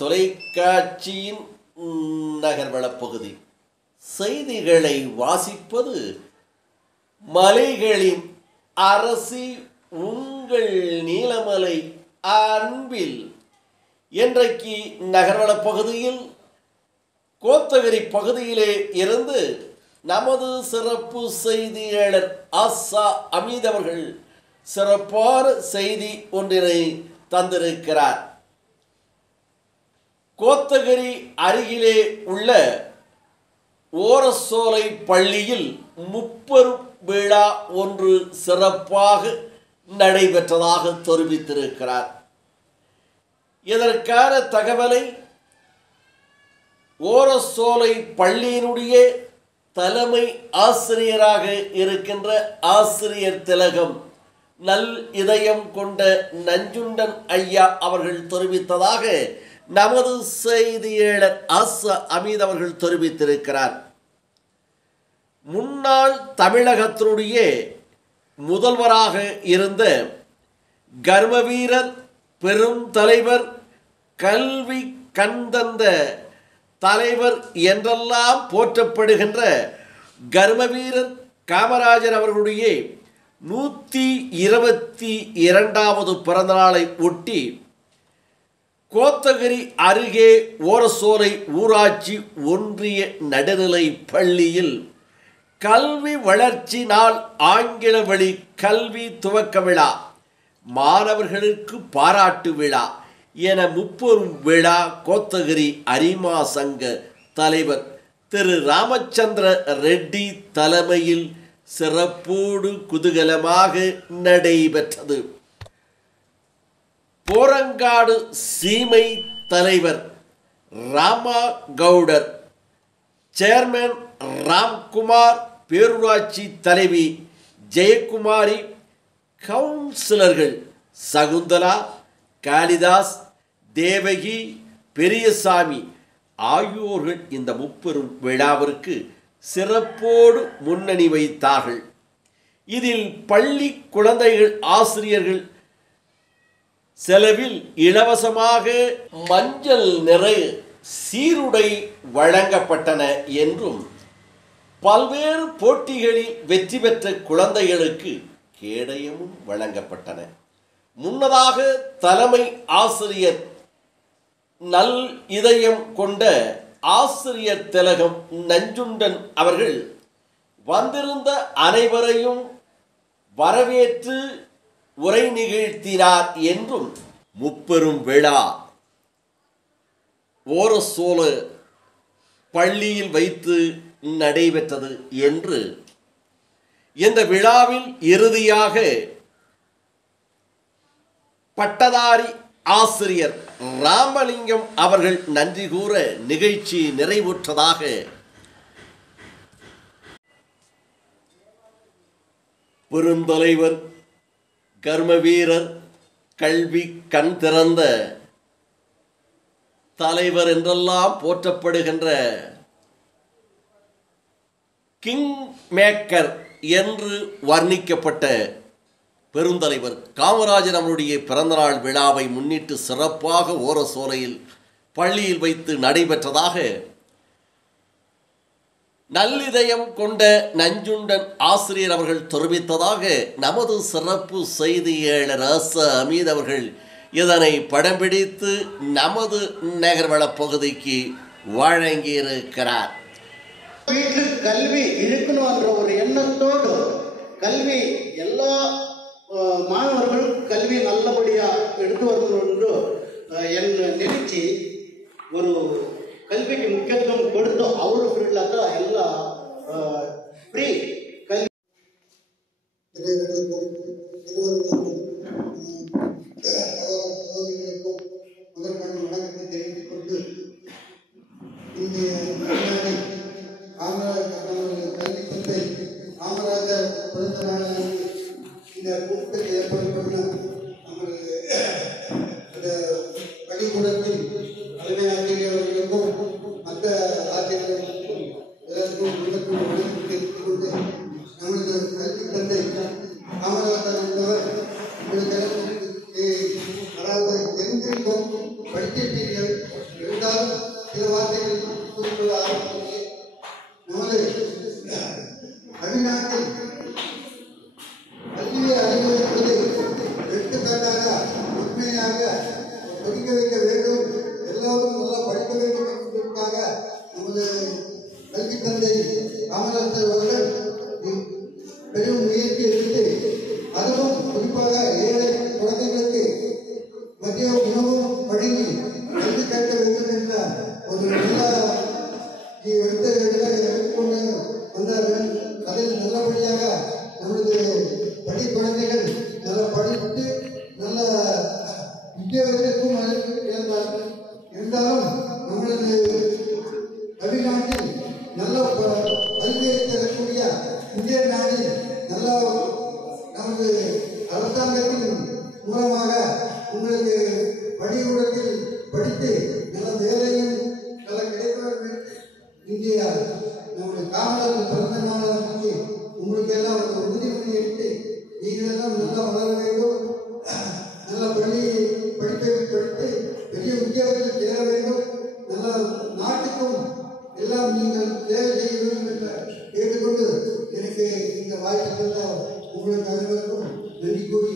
தொலைக்காட்சியின் நகர்வளப் பகுதி. செய்திகளை வாசிப்பது மலைகளின் அரசி உங்கள் நீலமலை அன்பில். இன்றைக்கு நகர்வளப் பகுதியில் கோத்தகிரி பகுதியிலே இருந்து நமது சிறப்பு செய்தியாளர் ஆசா அமீத் அவர்கள் சிறப்பான செய்தி ஒன்றினை தந்திருக்கிறார். கோத்தகிரி அருகிலே உள்ள ஓரசோலை பள்ளியில் முப்பெரும் விழா ஒன்று சிறப்பாக நடைபெற்றதாக தெரிவித்திருக்கிறார். இதற்கான தகவலை ஓரசோலை பள்ளியினுடைய தலைமை ஆசிரியராக இருக்கின்ற ஆசிரியர் திலகம் நல் இதயம் கொண்ட நஞ்சுண்டன் ஐயா அவர்கள் தெரிவித்ததாக நமது செய்தியாளர் ஆசா அமீத் அவர்கள் தெரிவித்திருக்கிறார். முன்னாள் தமிழகத்தினுடைய முதல்வராக இருந்த கர்மவீரர், பெரும் தலைவர், கல்வி கண்தந்த தலைவர் என்றெல்லாம் போற்றப்படுகின்ற கர்மவீரர் காமராஜர் அவர்களுடைய 122வது பிறந்தநாளை ஒட்டி கோத்தகிரி அருகே ஓரசோலை ஊராட்சி ஒன்றிய நடுநிலை பள்ளியில் கல்வி வளர்ச்சி நாள் ஆங்கில வழி கல்வி துவக்க விழா, மாணவர்களுக்கு பாராட்டு விழா என முப்பெரும் விழா கோத்தகிரி அரிமா சங்க தலைவர் திரு ராமச்சந்திர ரெட்டி தலைமையில் சிறப்போடு குதூகலமாக நடைபெற்றது. போரங்காடு சீமை தலைவர் ராமா கவுடர், சேர்மன் ராம்குமார், பேரூராட்சி தலைவி ஜெயக்குமாரி, கவுன்சிலர்கள் சகுந்தலா, காளிதாஸ், தேவகி, பெரியசாமி ஆகியோர்கள் இந்த முப்பெரும் விழாவிற்கு சிறப்போடு முன்னணி வைத்தார்கள். இதில் பள்ளி குழந்தைகள் ஆசிரியர்கள் செலவில் இலவசமாக மஞ்சள் நிற சீருடை வழங்கப்பட்டன என்றும் பல்வேறு போட்டிகளில் வெற்றி பெற்ற குழந்தைகளுக்கு கேடயமும் வழங்கப்பட்டன. முன்னதாக தலைமை ஆசிரியர் நல் இதயம் கொண்ட ஆசிரியர் திலகம் நஞ்சுண்டன் அவர்கள் வந்திருந்த அனைவரையும் வரவேற்று உரை நிகழ்த்தினார் என்றும் முப்பெரும் விழா ஓரசோலை பள்ளியில் வைத்து நடைபெற்றது என்று இந்த விழாவில் இறுதியாக பட்டதாரி ஆசிரியர் ராமலிங்கம் அவர்கள் நன்றி கூற நிகழ்ச்சி நிறைவுற்றதாக பெருந்தலைவர், கர்மவீரர், கல்வி கண் திறந்த தலைவர் என்றெல்லாம் போற்றப்படுகின்ற கிங் மேக்கர் என்று வர்ணிக்கப்பட்ட பெருந்தலைவர் காமராஜர் அவருடைய பிறந்தநாள் விழாவை முன்னிட்டு சிறப்பாக ஓரசோலையில் பள்ளியில் வைத்து நடைபெற்றதாக நல்லிதயம் கொண்ட நஞ்சுண்டன் ஆசிரியர் அவர்கள் தெரிவித்ததாக நமது சிறப்பு செய்தியாளர் ஆசா அமீத் அவர்கள் இதனை படம் பிடித்து நமது நகர்வளப் பகுதிக்கு வழங்கியிருக்கிறார். வீட்டில் கல்வி இருக்கணும் என்ற ஒரு எண்ணத்தோடு கல்வி எல்லா மாணவர்களும் கல்வி நல்லபடியாக எடுத்து வரணும் என்று என்ன நினைச்சு ஒரு கல்விக்கு முக்கியத்துவம் கொடுத்து அவரு ஃபீல்டில் தான் எல்லா ஃப்ரீ கல்வி முதல்வன் வணக்கத்தை தெரிவித்துக் கொண்டு காமராஜர் கல்வி தந்தை காமராஜர் பிறந்த நாளில் இந்த கூட்டத்தை ஏற்பாடு பண்ண நமது பள்ளிக்கூடத்தில் தலைமை ஆசிரியர்களுக்கும் மற்ற ஆசிரியர்களுக்கும் எல்லாருக்கும் குடும்பத்துக்கும் வணக்கம் தெரிவித்துக் கொண்டு நமது கல்வி தந்தை காமராஜர் என்பவர் உங்களுக்கு அதாவது தெரிந்திருக்கும் படித்திருப்பீர்கள். தமிழ்நாட்டில் கல்வியை அறிவு என்பது எடுத்துக்காட்டாக உண்மையாக படிக்க வைக்க வேண்டும், எல்லோரும் நல்லா படிக்க வேண்டும் என்பதற்காக நமது கல்வி தந்தை காமராஜர் அவர்கள் பெரும் முயற்சி எடுத்து, அதுவும் குறிப்பாக ஏழை குழந்தைகளுக்கு மதிய உணவும் வழங்கி கல்வி கற்க வேண்டும் என்ற ஒரு நல்ல எடுத்துக்கொண்டு வந்தார்கள். அதில் நல்லபடியாக நமது பள்ளி குழந்தைகள் நல்ல படித்து நல்ல வித்தியாசத்துக்கும் இழந்தார்கள். இருந்தாலும் நம்மளது தமிழ்நாட்டில் நல்ல கல்வியை தரக்கூடிய இந்திய நாட்டில் நல்ல நமது அரசாங்கத்தின் மூலமாக உங்களுக்கு பள்ளிக்கூடத்தில் படித்து நல்ல வேலையும் நல்ல கிடைக்க இந்தியா நம்முடைய காமராஜர் பிறந்த நாளைக்கு உங்களுக்கு எல்லாம் ஒரு உறுதிமொழி எடுத்து நீங்கள் எல்லாம் நல்லா வளர வேண்டும், நல்ல படிப்பை படித்து பெரிய உத்தியோகத்தில் சேர வேண்டும், நல்ல நாட்டுக்கும் எல்லாம் நீங்கள் தேவை செய்ய வேண்டும் என்று கேட்டுக்கொண்டு எனக்கு இந்த வாய்ப்பு தந்த உங்களுக்கு அனைவருக்கும் நன்றி கூறி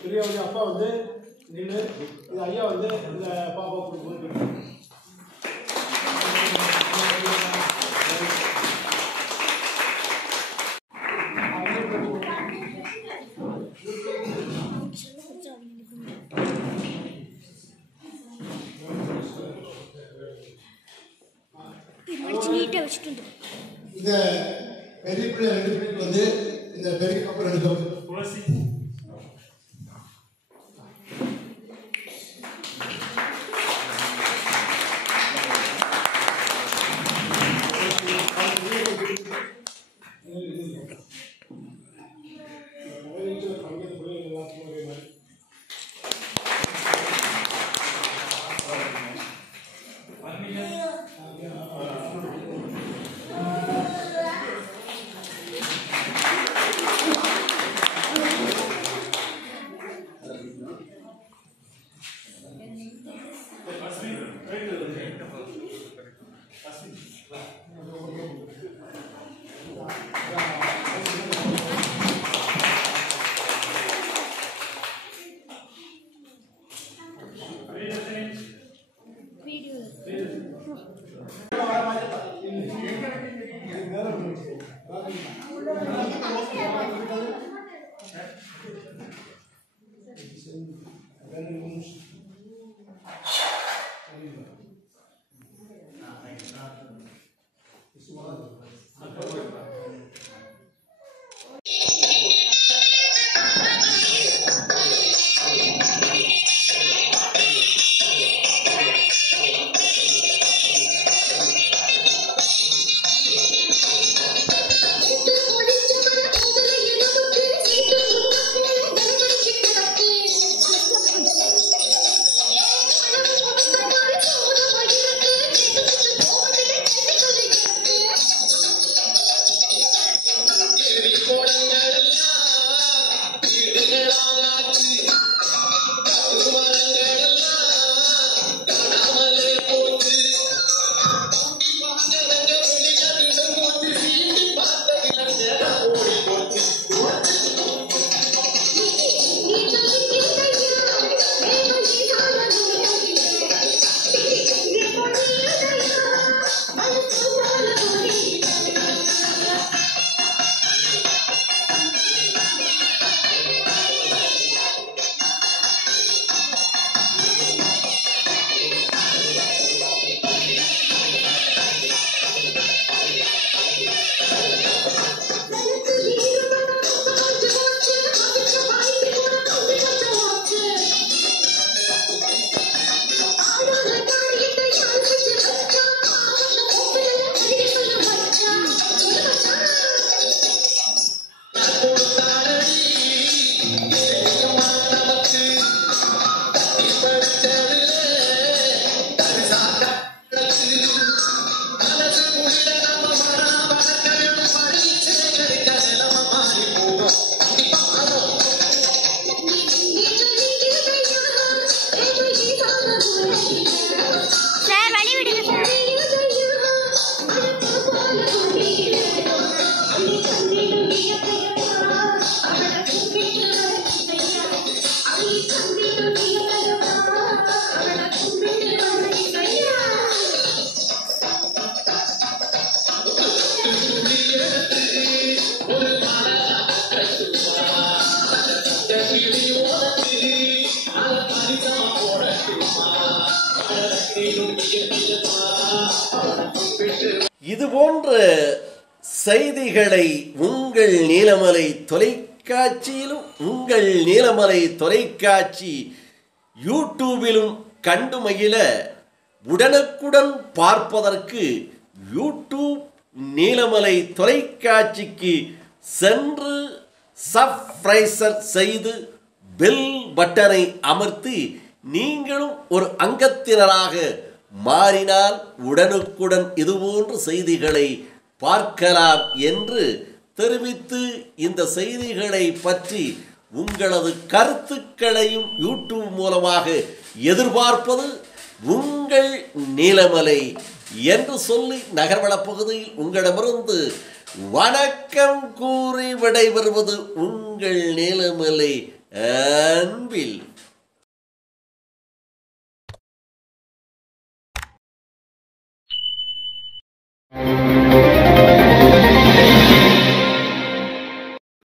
பெரியவங்க அப்பா வந்து நின்று இது ஐயா வந்து இந்த பாப்பா கொடுத்து இந்த பெரிய பிள்ளை 2 பேருக்கு வந்து இந்த பெரிய கப்பல் எடுத்தோம் இதுபோன்ற செய்திகளை உங்கள் நீலமலை தொலைக்காட்சியிலும் உங்கள் நீலமலை தொலைக்காட்சி யூடியூபிலும் கண்டு மகிழ உடனுக்குடன் பார்ப்பதற்கு யூடியூப் நீலமலை தொலைக்காட்சிக்கு சென்று சப்ஸ்கிரைப் செய்து பெல் பட்டனை அமர்த்தி நீங்களும் ஒரு அங்கத்தினராக மாறினால் உடனுக்குடன் இதுபோன்ற செய்திகளை பார்க்கலாம் என்று தெரிவித்து இந்த செய்திகளை பற்றி உங்களது கருத்துக்களையும் யூடியூப் மூலமாக எதிர்பார்ப்பது உங்கள் நீலமலை என்று சொல்லி நகர்வளப் பகுதியில் உங்களிடமிருந்து வணக்கம் கூறி விடைபெறுவது உங்கள் நீலமலை அன்பில்